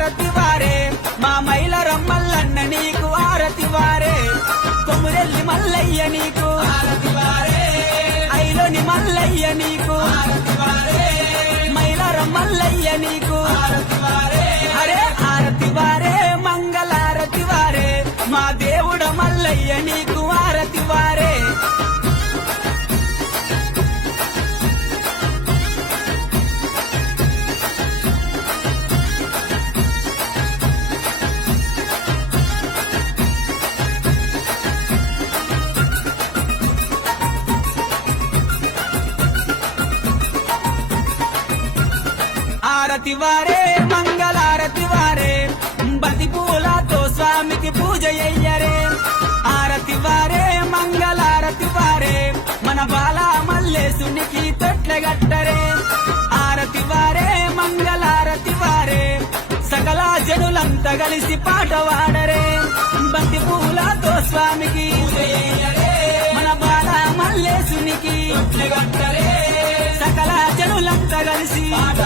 ఆరతి వారే మా మైల రమ్మల్లన్న నీకు ఆరతి వారే కొమురెల్లి మల్లయ్య నీకు ఆరతి వారే ఐలోని మల్లయ్య నీకు ఆరతి వారే మైల రమ్మల్లయ్య నీకు ఆరతి వారే అరే ఆరతి వారే మంగళారతి వారే మా దేవుడ మల్లయ్య నీకు ఆరతి వారే ఆరతి వారే మంగళారతి వారే బతి పూలతో స్వామికి పూజ అయ్యరే ఆరతి వారే మంగళారతి వారే మన బాల మల్లేశునికి తొట్లగట్టరే ఆరతి వారే మంగళారతి వారే సకల జనులంతా కలిసి పాట వాడరే బంతి పూలతో స్వామికి పూజ అయ్యరే మన బాల మల్లేశునికి తొట్లగట్టరే సకల జనులంతా కలిసి పాట